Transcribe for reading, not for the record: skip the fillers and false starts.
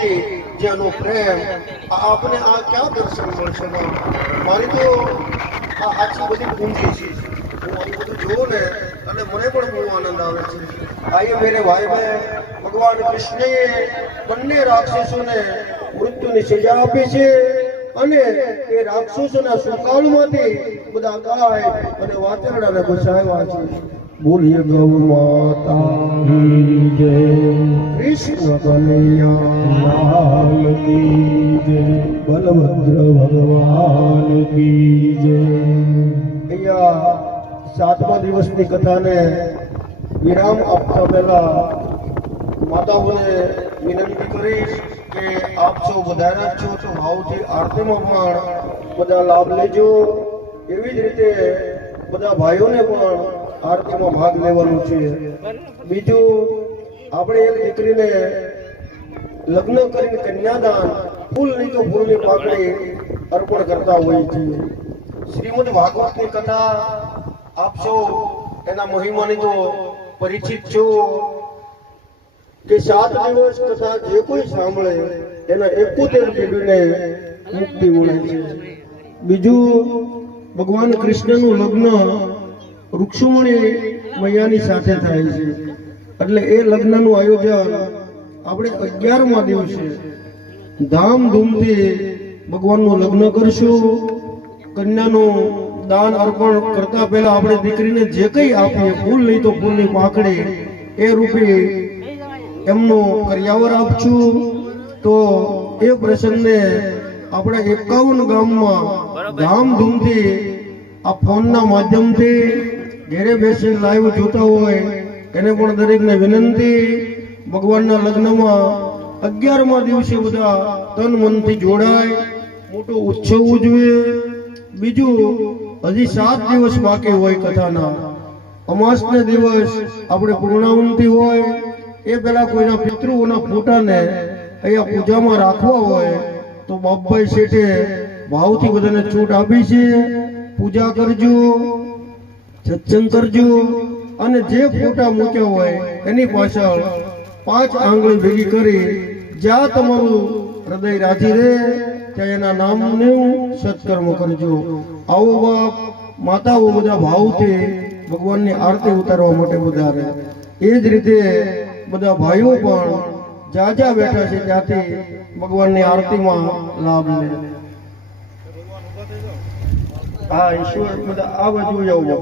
ભાવથી જેનો પ્રેમ આપણે આ ક્યાં દર્શન મળશે મારી તો આ આખી બધી પૂંજી છે હું આ બધું જોઉં ને અને મને પણ બહુ આનંદ આવે છે આઈએ મેરે ભાઈ બહેન ભગવાન કૃષ્ણએ બંને રાક્ષસોને મૃત્યુની સજા આપી છે અને એ રાક્ષસોના સુકાળમાંથી બધા ગાય અને વાછરડાને બચાવ્યા છે બોલીએ ગૌ માતા કી જય કૃષ્ણ કનૈયા લાલ કી જય બલભદ્ર ભગવાન કી જય અહીંયા 7મા દિવસની કથાને વિરામ આપતા પહેલા માતાઓને વિનંતી કરીશ કે આપ સૌ વધારે છો તો ભાવથી આરતીમાં પણ બધા લાભ લેજો એવી જ રીતે બધા ભાઈઓને પણ આરતીમાં ભાગ લેવાનો છે બીજું આપણે એક દીકરીને લગ્ન કરીને કન્યાદાન ફૂલ નહીં તો ફૂલની પાકડી અર્પણ કરતા હોઈએ છીએ શ્રીમદ ભાગવતની કથા આપ સૌ એના મહિમાની તો પરિચિત છો કે 7 દિવસ કથા જે કોઈ સાંભળે એના 71 પેઢીને મુક્તિ મળે છે બીજું ભગવાન કૃષ્ણનું લગ્ન રૂક્ષ્મણી મૈયાની સાથે થાય છે એટલે એ લગ્નનું આયોજન આપણે 11મા દિવસે ધામધૂમથી ભગવાનનું લગ્ન કરશું કન્યાનું દાન અર્પણ કરતા પહેલા આપણે દીકરીને જે કંઈ આપીએ ફૂલ નહીં તો ફૂલની પાકડી એ રૂપે એમનું કર્યાવર આપશું તો એ પ્રસંગને આપણા 51 ગામમાં ધામધૂમથી આ ફોનના માધ્યમથી ઘરે બેસી લાઈવ જોતા હોય એને પણ દરેકને વિનંતી ભગવાનના લગ્નમાં 11મા દિવસે બધા તન મનથી જોડાય મોટો ઉત્સવ ઉજવે બીજું હજી 7 દિવસ બાકી હોય કથાના અમાસના દિવસ આપણે પૂર્ણાહુતિ હોય એ પહેલા કોઈના પિતૃઓના ફોટાને અહીંયા પૂજામાં રાખવા હોય તો બાપભાઈ શેઠે ભાવથી બધાને છૂટ આપી છે પૂજા કરજો સત્સંગ કરજો અને જે ફોટા મૂક્યા હોય એની પાછળ 5 આંગળી ભેગી કરી જ્યાં તમારું હૃદય રાજી રહે ત્યાં એના નામનું સત્કર્મ કરજો આવો બાપ માતાઓ બધા ભાવથી ભગવાનની આરતી ઉતારવા માટે બધા રહે એ જ રીતે બધા ભાઈઓ પણ જાજા બેઠા છે ત્યાંથી ભગવાનની આરતીમાં લાભ લે હા ઈશ્વર બધા આ બાજુ જાઓ